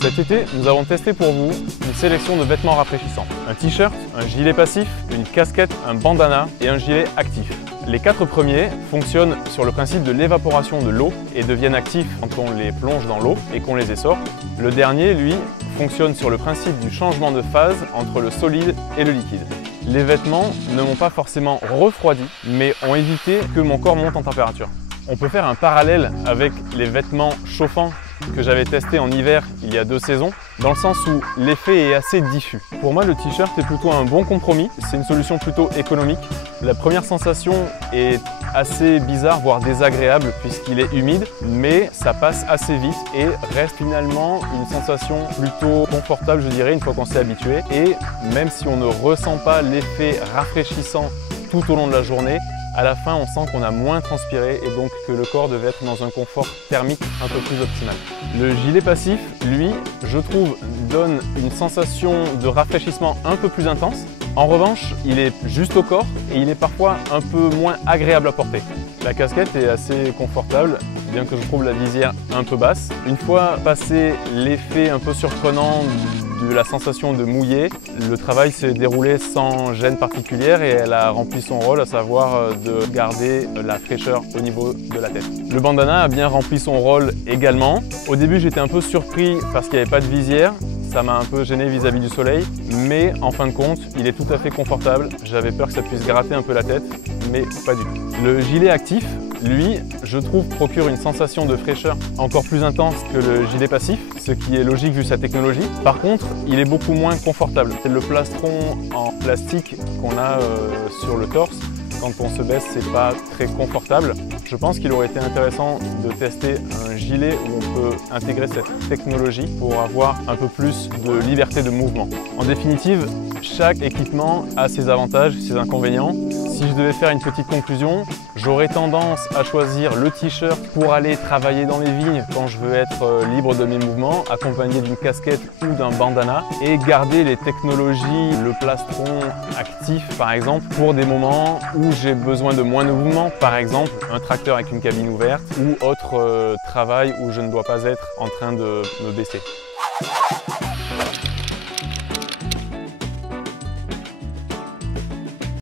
Cet été, nous avons testé pour vous une sélection de vêtements rafraîchissants. Un t-shirt, un gilet passif, une casquette, un bandana et un gilet actif. Les 4 premiers fonctionnent sur le principe de l'évaporation de l'eau et deviennent actifs quand on les plonge dans l'eau et qu'on les essore. Le dernier, lui, fonctionne sur le principe du changement de phase entre le solide et le liquide. Les vêtements ne m'ont pas forcément refroidi, mais ont évité que mon corps monte en température. On peut faire un parallèle avec les vêtements chauffants que j'avais testé en hiver il y a 2 saisons, dans le sens où l'effet est assez diffus. Pour moi, le t-shirt est plutôt un bon compromis, c'est une solution plutôt économique. La première sensation est assez bizarre, voire désagréable, puisqu'il est humide, mais ça passe assez vite et reste finalement une sensation plutôt confortable, je dirais, une fois qu'on s'est habitué. Et même si on ne ressent pas l'effet rafraîchissant tout au long de la journée, à la fin, on sent qu'on a moins transpiré et donc que le corps devait être dans un confort thermique un peu plus optimal. Le gilet passif, lui, je trouve, donne une sensation de rafraîchissement un peu plus intense. En revanche, il est juste au corps et il est parfois un peu moins agréable à porter. La casquette est assez confortable, bien que je trouve la visière un peu basse. Une fois passé l'effet un peu surprenant de la sensation de mouiller, le travail s'est déroulé sans gêne particulière et elle a rempli son rôle, à savoir de garder la fraîcheur au niveau de la tête. Le bandana a bien rempli son rôle également. Au début, j'étais un peu surpris parce qu'il n'y avait pas de visière. Ça m'a un peu gêné vis-à-vis du soleil, mais en fin de compte, il est tout à fait confortable. J'avais peur que ça puisse gratter un peu la tête, mais pas du tout. Le gilet actif, lui, je trouve, procure une sensation de fraîcheur encore plus intense que le gilet passif, ce qui est logique vu sa technologie. Par contre, il est beaucoup moins confortable. Le plastron en plastique qu'on a sur le torse, quand on se baisse, c'est pas très confortable. Je pense qu'il aurait été intéressant de tester un gilet où on peut intégrer cette technologie pour avoir un peu plus de liberté de mouvement. En définitive, chaque équipement a ses avantages, ses inconvénients. Si je devais faire une petite conclusion, j'aurais tendance à choisir le t-shirt pour aller travailler dans les vignes quand je veux être libre de mes mouvements, accompagné d'une casquette ou d'un bandana, et garder les technologies, le plastron actif par exemple, pour des moments où j'ai besoin de moins de mouvement, par exemple un tracteur avec une cabine ouverte ou autre travail où je ne dois pas être en train de me baisser.